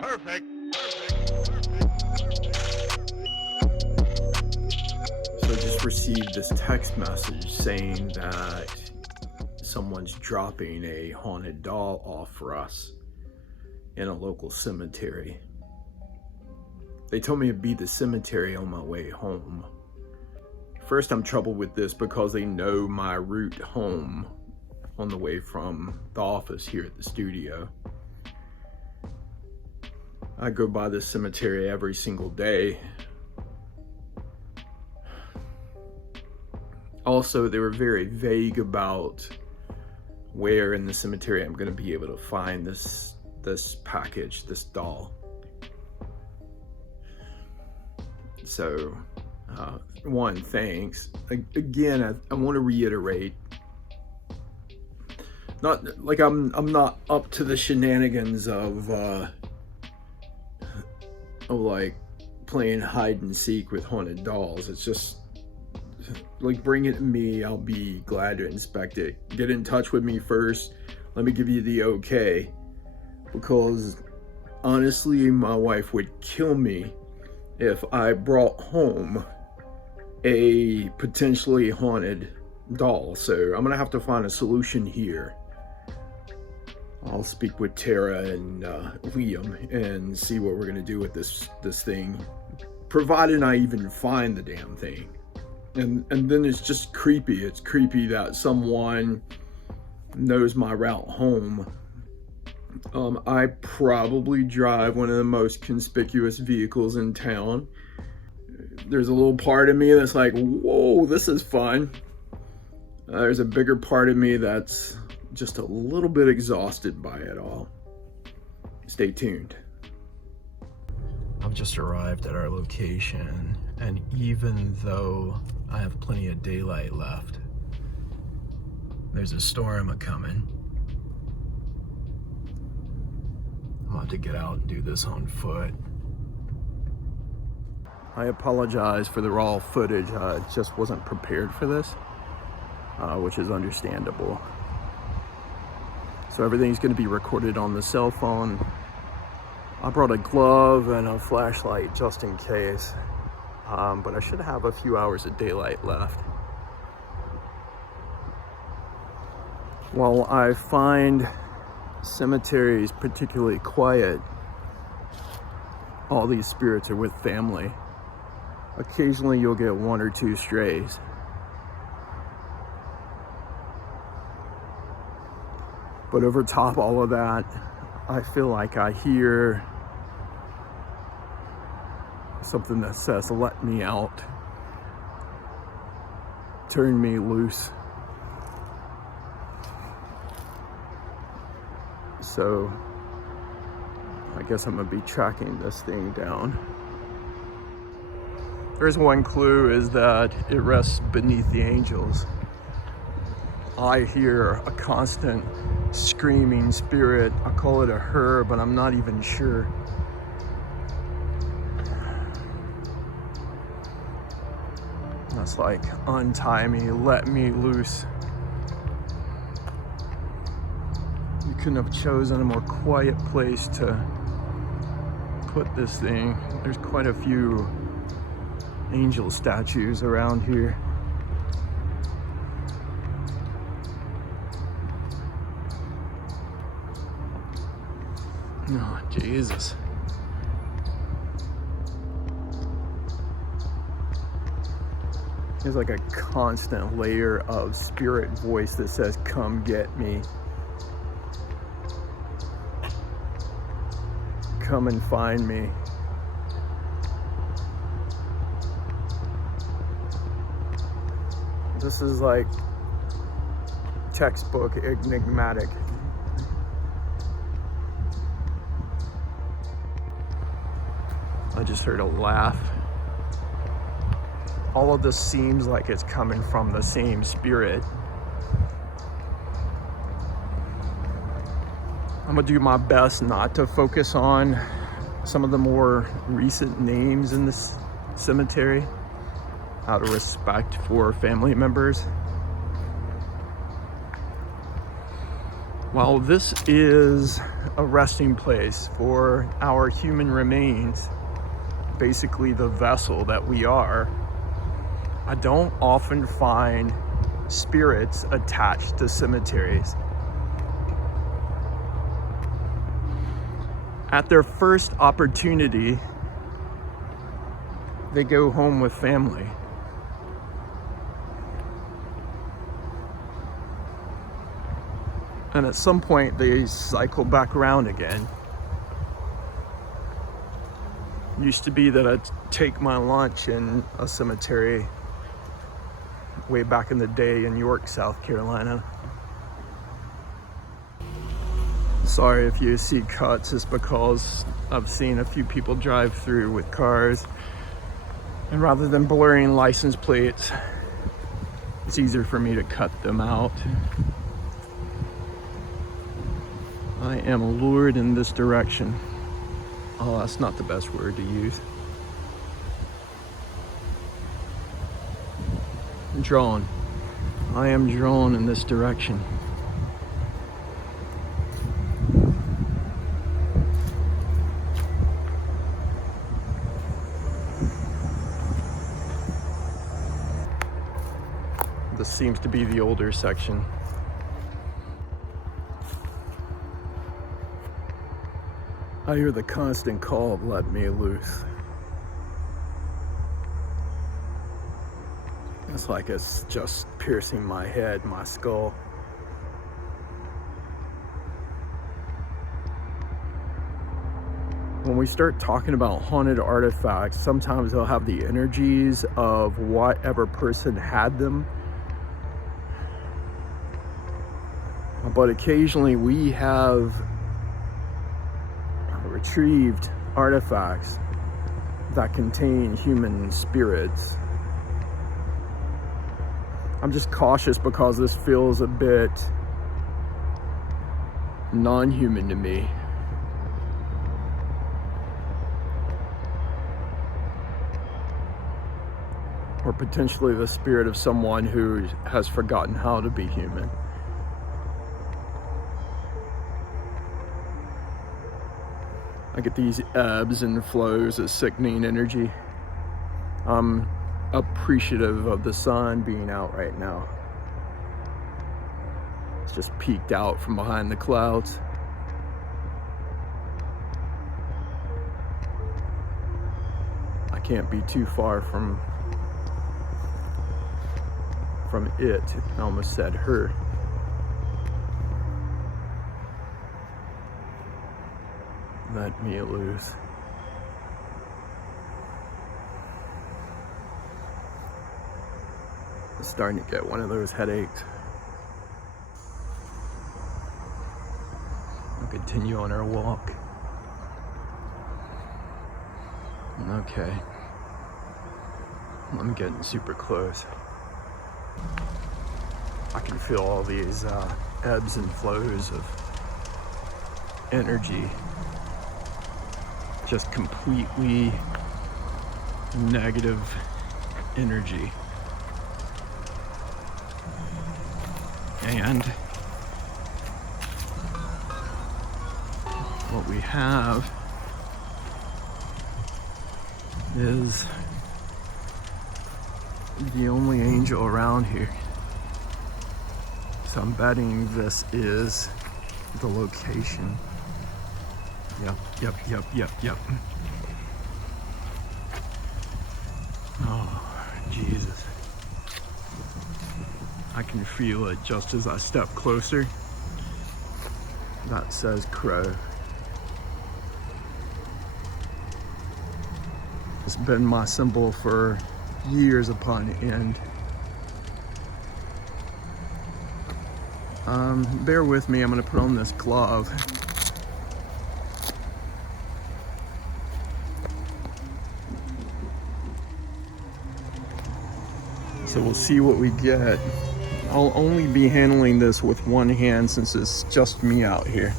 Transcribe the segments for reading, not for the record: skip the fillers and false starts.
Perfect. So I just received this text message saying that someone's dropping a haunted doll off for us in a local cemetery. They told me it'd be the cemetery on my way home. First, I'm troubled with this because they know my route home on the way from the office here at the studio. I go by this cemetery every single day. Also, they were very vague about where in the cemetery I'm going to be able to find this package, this doll. So, one, thanks. Again, I want to reiterate, not like I'm not up to the shenanigans of like playing hide and seek with haunted dolls. It's just like, bring it to me. I'll be glad to inspect it. Get in touch with me first. Let me give you the okay, because honestly, my wife would kill me if I brought home a potentially haunted doll. So I'm gonna have to find a solution here. I'll speak with Tara and Liam and see what we're gonna do with this thing, provided I even find the damn thing. And then it's just creepy. It's creepy that someone knows my route home. I probably drive one of the most conspicuous vehicles in town. There's a little part of me that's like, whoa, this is fun. There's a bigger part of me that's just a little bit exhausted by it all. Stay tuned. I've just arrived at our location, and even though I have plenty of daylight left, there's a storm a-coming. I'm gonna have to get out and do this on foot. I apologize for the raw footage. I just wasn't prepared for this, which is understandable. So everything's gonna be recorded on the cell phone. I brought a glove and a flashlight just in case, but I should have a few hours of daylight left. While I find cemeteries particularly quiet, all these spirits are with family. Occasionally you'll get one or two strays. But over top all of that, I feel like I hear something that says, "Let me out. Turn me loose." So I guess I'm gonna be tracking this thing down. There's one clue, is that it rests beneath the angels. I hear a constant screaming spirit. I call it a her, but I'm not even sure. That's like, untie me, let me loose. You couldn't have chosen a more quiet place to put this thing. There's quite a few angel statues around here. Oh, Jesus. There's like a constant layer of spirit voice that says, "Come get me. Come and find me." This is like textbook enigmatic. I just heard a laugh. All of this seems like it's coming from the same spirit. I'm gonna do my best not to focus on some of the more recent names in this cemetery. out of respect for family members. While this is a resting place for our human remains, basically the vessel that we are, I don't often find spirits attached to cemeteries. At their first opportunity, they go home with family. And at some point they cycle back around again. Used to be that I'd take my lunch in a cemetery way back in the day in York, South Carolina. Sorry if you see cuts, it's because I've seen a few people drive through with cars, and rather than blurring license plates, it's easier for me to cut them out. I am lured in this direction. Oh, that's not the best word to use. Drawn. I am drawn in this direction. This seems to be the older section. I hear the constant call of "let me loose." It's like it's just piercing my head, my skull. When we start talking about haunted artifacts, sometimes they'll have the energies of whatever person had them. But occasionally we have retrieved artifacts that contain human spirits. I'm just cautious because this feels a bit non-human to me. Or potentially the spirit of someone who has forgotten how to be human. I get these ebbs and flows of sickening energy. I'm appreciative of the sun being out right now. It's just peeked out from behind the clouds. I can't be too far from it. I almost said her. Let me loose. I'm starting to get one of those headaches. We'll continue on our walk. Okay. I'm getting super close. I can feel all these ebbs and flows of energy. Just completely negative energy. And what we have is the only angel around here. So I'm betting this is the location. Yep. Oh, Jesus. I can feel it just as I step closer. That says crow. It's been my symbol for years upon end. Bear with me, I'm gonna put on this glove. So we'll see what we get. I'll only be handling this with one hand since it's just me out here.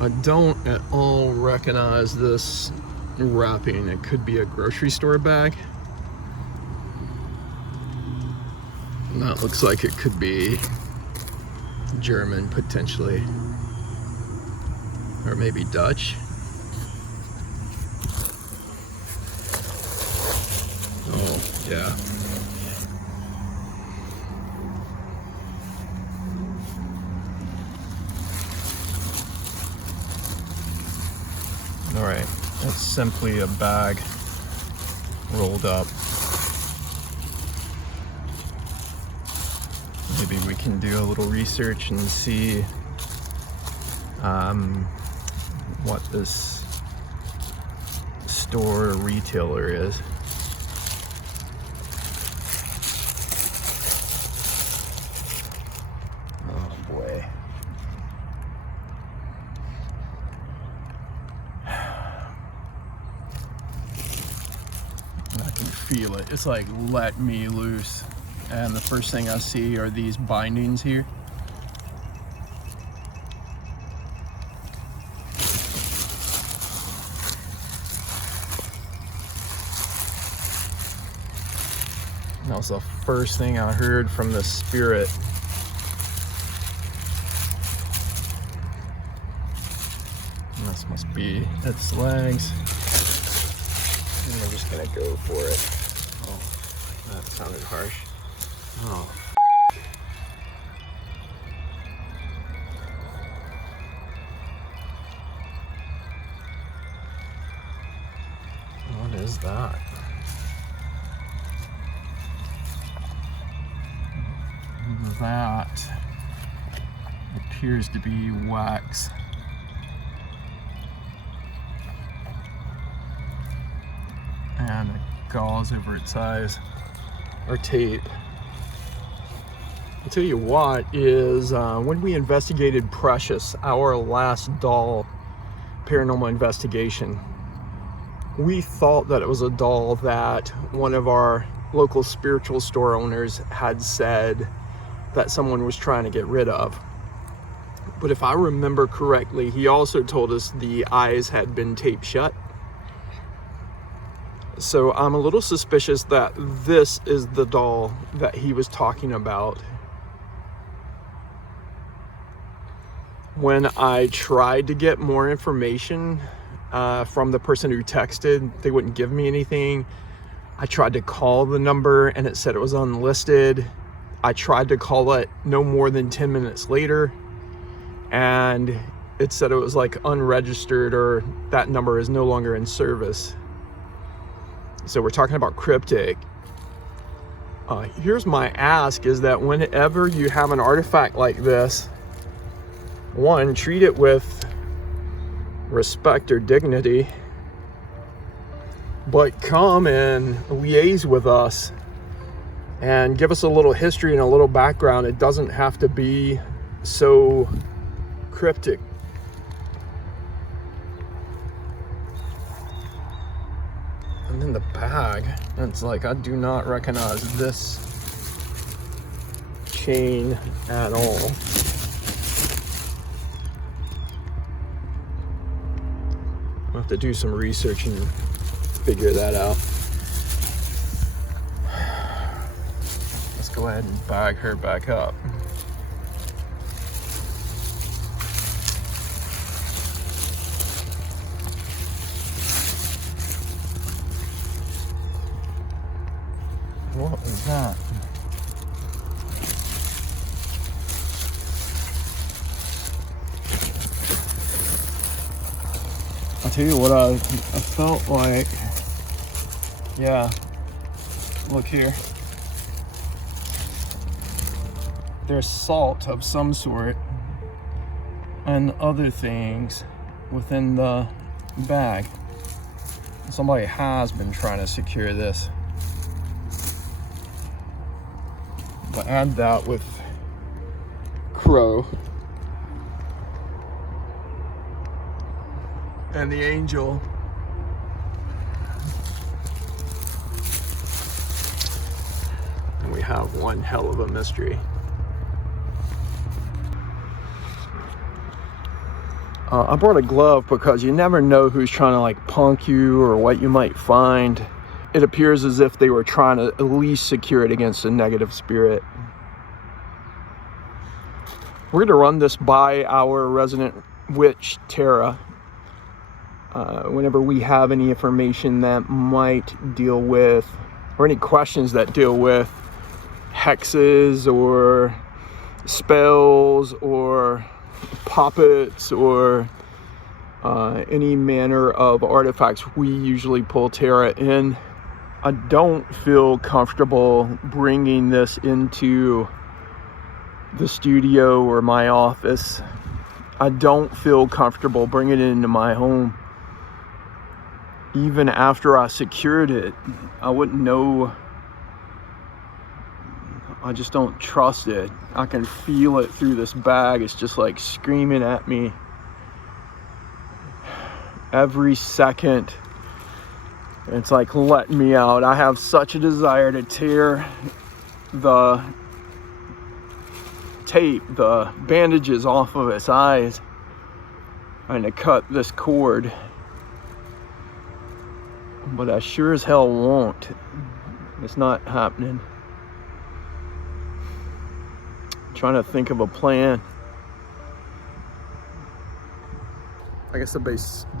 I don't at all recognize this wrapping. It could be a grocery store bag. And that looks like it could be German, potentially. Or maybe Dutch. Oh, yeah. All right, it's simply a bag rolled up. Maybe we can do a little research and see what this store or retailer is. Oh boy. I can feel it. It's like, let me loose. And the first thing I see are these bindings here. That was the first thing I heard from the spirit. And this must be its legs. And we're just gonna go for it. Oh, that sounded harsh. Oh. What is that? That appears to be wax. And it gauze over its eyes, or tape. I'll tell you what is, when we investigated Precious, our last doll paranormal investigation, we thought that it was a doll that one of our local spiritual store owners had said that someone was trying to get rid of. But if I remember correctly, he also told us the eyes had been taped shut. So I'm a little suspicious that this is the doll that he was talking about. When I tried to get more information from the person who texted, they wouldn't give me anything. I tried to call the number and it said it was unlisted. I tried to call it no more than 10 minutes later and it said it was like unregistered, or that number is no longer in service. So we're talking about cryptic. Here's my ask, is that whenever you have an artifact like this, one, treat it with respect or dignity, but come and liaise with us and give us a little history and a little background. It doesn't have to be so cryptic. And then the bag, it's like, I do not recognize this chain at all. I'll have to do some research and figure that out. Let's go ahead and bag her back up. What is that? I'll tell you what I felt like. Yeah, look here. There's salt of some sort and other things within the bag. Somebody has been trying to secure this. But add that with crow and the angel. And we have one hell of a mystery. I brought a glove because you never know who's trying to like punk you or what you might find. It appears as if they were trying to at least secure it against a negative spirit. We're going to run this by our resident witch, Tara. Whenever we have any information that might deal with, or any questions that deal with hexes or spells or puppets or any manner of artifacts, we usually pull Tara in. I don't feel comfortable bringing this into the studio or my office. I don't feel comfortable bringing it into my home. Even after I secured it, I wouldn't know. I just don't trust it. I can feel it through this bag. It's just like screaming at me every second. It's like letting me out. I have such a desire to tear the tape, the bandages off of its eyes, and to cut this cord. But I sure as hell won't. It's not happening. I'm trying to think of a plan. I guess the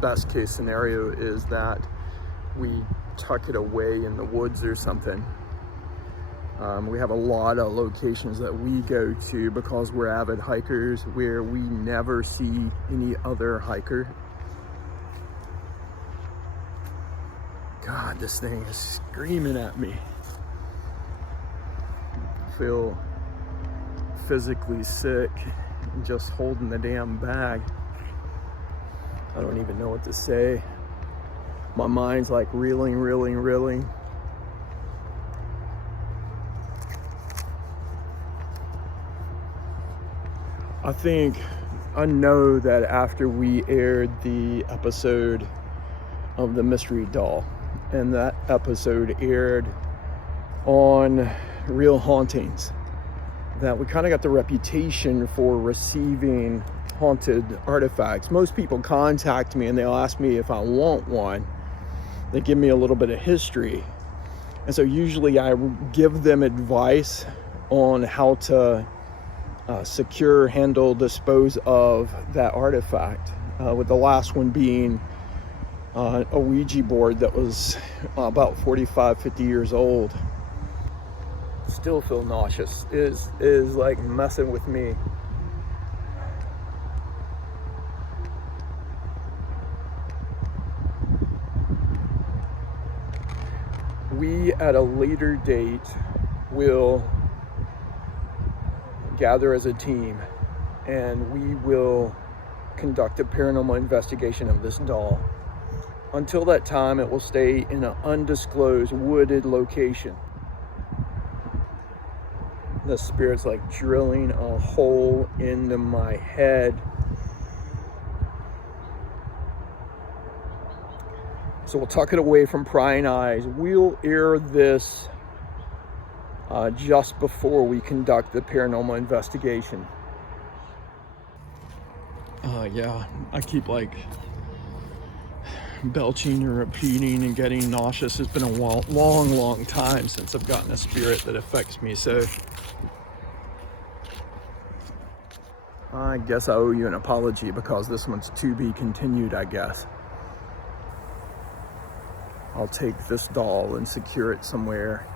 best case scenario is that we tuck it away in the woods or something. We have a lot of locations that we go to because we're avid hikers where we never see any other hiker. God, this thing is screaming at me. I feel physically sick just holding the damn bag. I don't even know what to say. My mind's like reeling. I know that after we aired the episode of the mystery doll, and that episode aired on Real Hauntings, that we kind of got the reputation for receiving haunted artifacts. Most people contact me and they'll ask me if I want one. They give me a little bit of history, and so usually I give them advice on how to secure, handle, dispose of that artifact, with the last one being a Ouija board that was about 45-50 years old. Still feel nauseous. Is like messing with me. We at a later date will gather as a team and we will conduct a paranormal investigation of this doll. Until that time, it will stay in an undisclosed wooded location. The spirit's like drilling a hole into my head. So we'll tuck it away from prying eyes. We'll air this just before we conduct the paranormal investigation. Yeah, I keep like belching or repeating and getting nauseous. It's been a long time since I've gotten a spirit that affects me, so I guess I owe you an apology because this one's to be continued, I guess. I'll take this doll and secure it somewhere.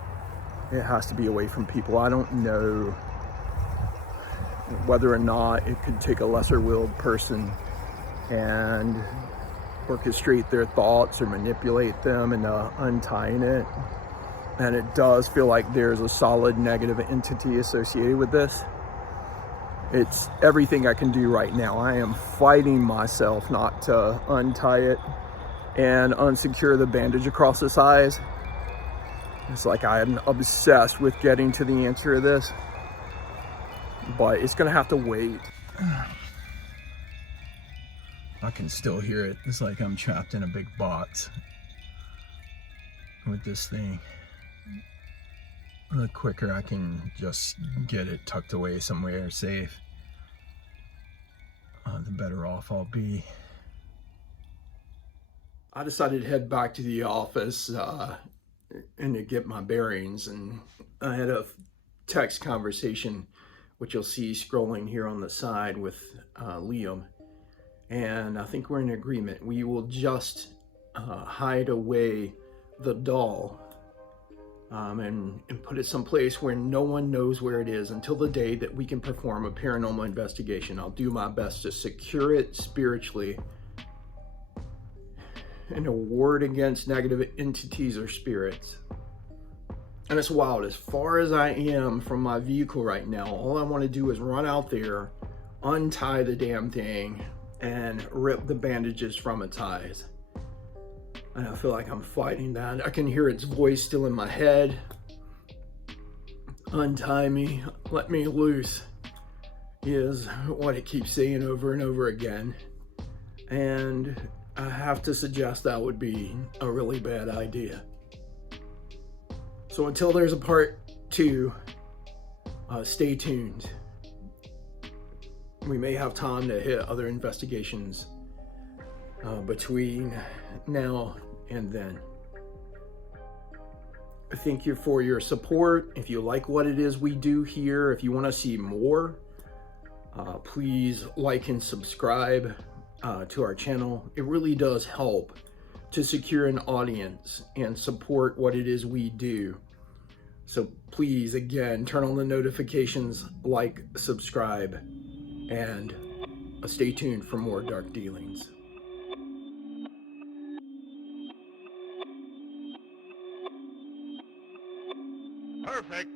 It has to be away from people. I don't know whether or not it could take a lesser-willed person and orchestrate their thoughts or manipulate them into untying it. And it does feel like there's a solid negative entity associated with this. It's everything I can do right now. I am fighting myself not to untie it and unsecure the bandage across its eyes. It's like I am obsessed with getting to the answer to this, but it's gonna have to wait. I can still hear it. It's like I'm trapped in a big box with this thing. The quicker I can just get it tucked away somewhere safe, the better off I'll be. I decided to head back to the office and to get my bearings, and I had a text conversation, which you'll see scrolling here on the side, with Liam, and I think we're in agreement. We will just hide away the doll and put it someplace where no one knows where it is until the day that we can perform a paranormal investigation. I'll do my best to secure it spiritually and a ward against negative entities or spirits. And it's wild. As far as I am from my vehicle right now, all I want to do is run out there, untie the damn thing, and rip the bandages from its eyes. And I feel like I'm fighting that. I can hear its voice still in my head. Untie me, let me loose, is what it keeps saying over and over again. And I have to suggest that would be a really bad idea. So until there's a part 2, stay tuned. We may have time to hit other investigations between now and then. Thank you for your support. If you like what it is we do here, if you want to see more, please like and subscribe to our channel. It really does help to secure an audience and support what it is we do. So please, again, turn on the notifications, like, subscribe, and stay tuned for more dark dealings. Perfect.